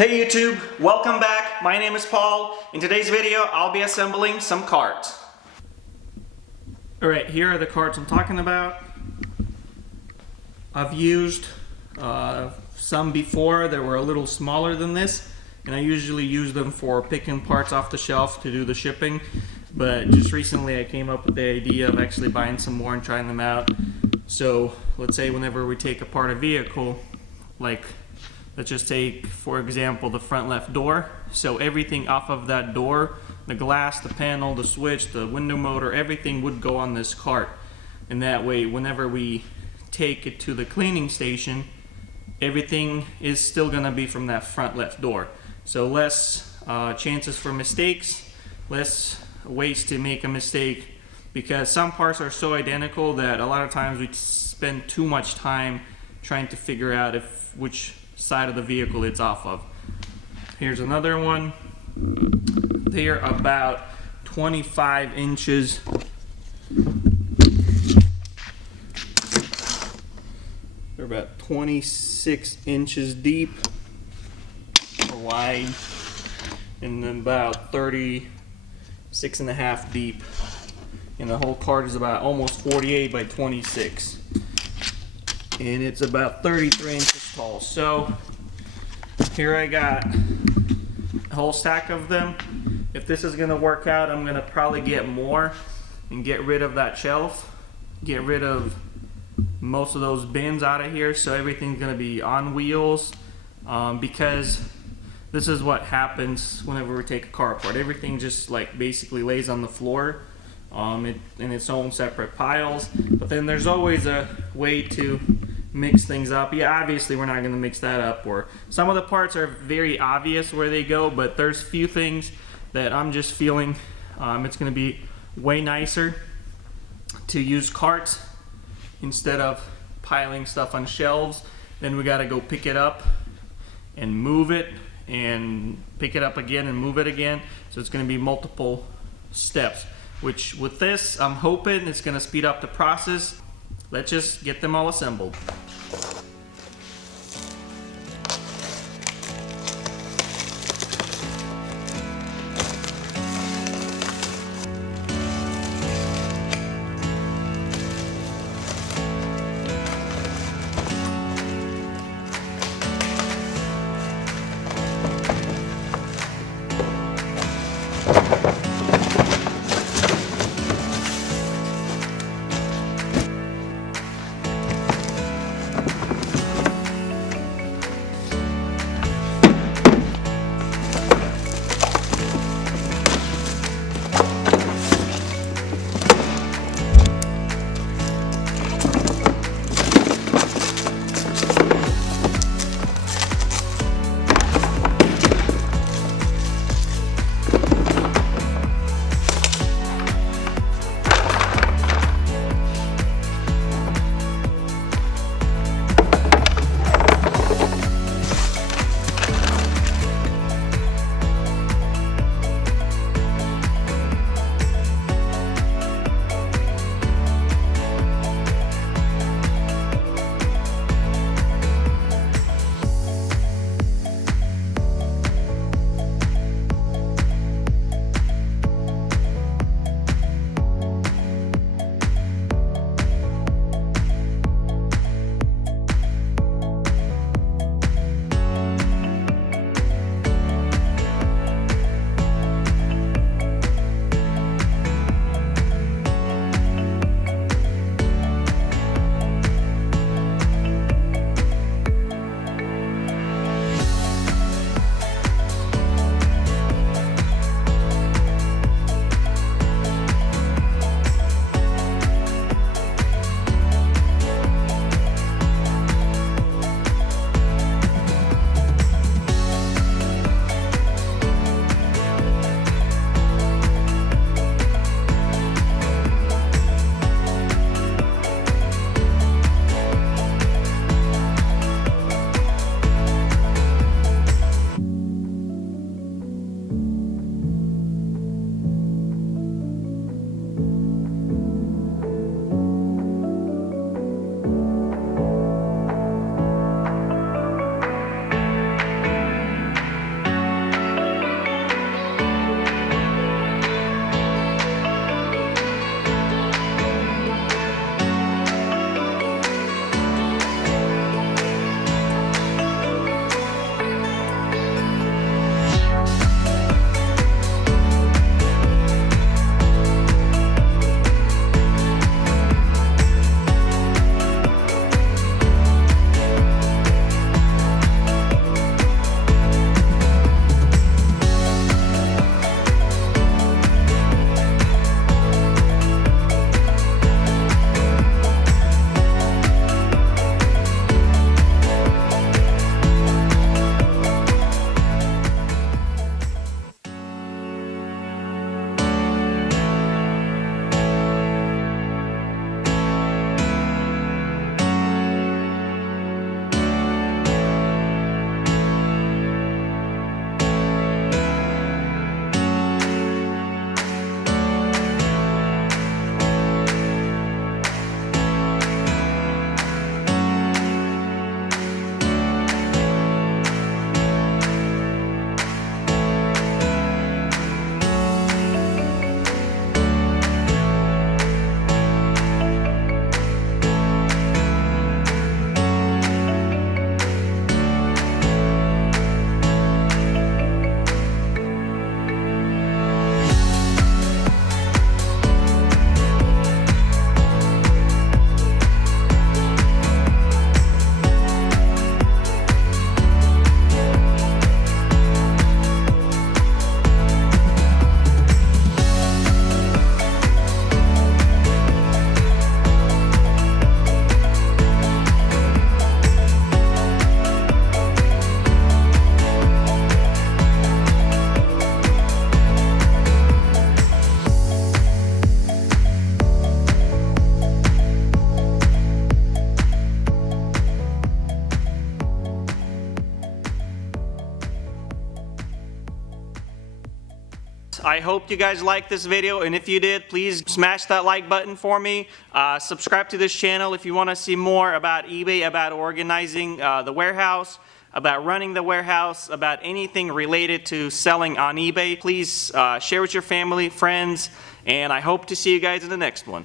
Hey YouTube, welcome back. My name is Paul. In today's video, I'll be assembling some carts. Alright, here are the carts I'm talking about. I've used some before that were a little smaller than this, and I usually use them for picking parts off the shelf to do the shipping. But just recently I came up with the idea of actually buying some more and trying them out. So let's say whenever we take apart a vehicle, like let's just take, for example, the front left door. So everything off of that door, the glass, the panel, the switch, the window motor, everything would go on this cart. And that way, whenever we take it to the cleaning station, everything is still gonna be from that front left door. So less chances for mistakes, less ways to make a mistake, because some parts are so identical that a lot of times we spend too much time trying to figure out which side of the vehicle it's off of. Here's another one. They're about 25 inches. They're about 26 inches deep or wide, and then about 36 and a half deep. And the whole cart is about almost 48 by 26. And it's about 33 inches tall. So here I got a whole stack of them. If this is gonna work out, I'm gonna probably get more and get rid of that shelf, get rid of most of those bins out of here, so everything's gonna be on wheels, because this is what happens whenever we take a car apart. Everything just like basically lays on the floor in its own separate piles. But then there's always a way to mix things up. Yeah, obviously we're not going to mix that up, or some of the parts are very obvious where they go, but there's few things that I'm just feeling it's going to be way nicer to use carts instead of piling stuff on shelves. Then we got to go pick it up and move it and pick it up again and move it again. So it's going to be multiple steps, which with this I'm hoping it's going to speed up the process. Let's just get them all assembled. I hope you guys liked this video, and if you did, please smash that like button for me. Subscribe to this channel if you want to see more about eBay, about organizing the warehouse, about running the warehouse, about anything related to selling on eBay. Please share with your family, friends, and I hope to see you guys in the next one.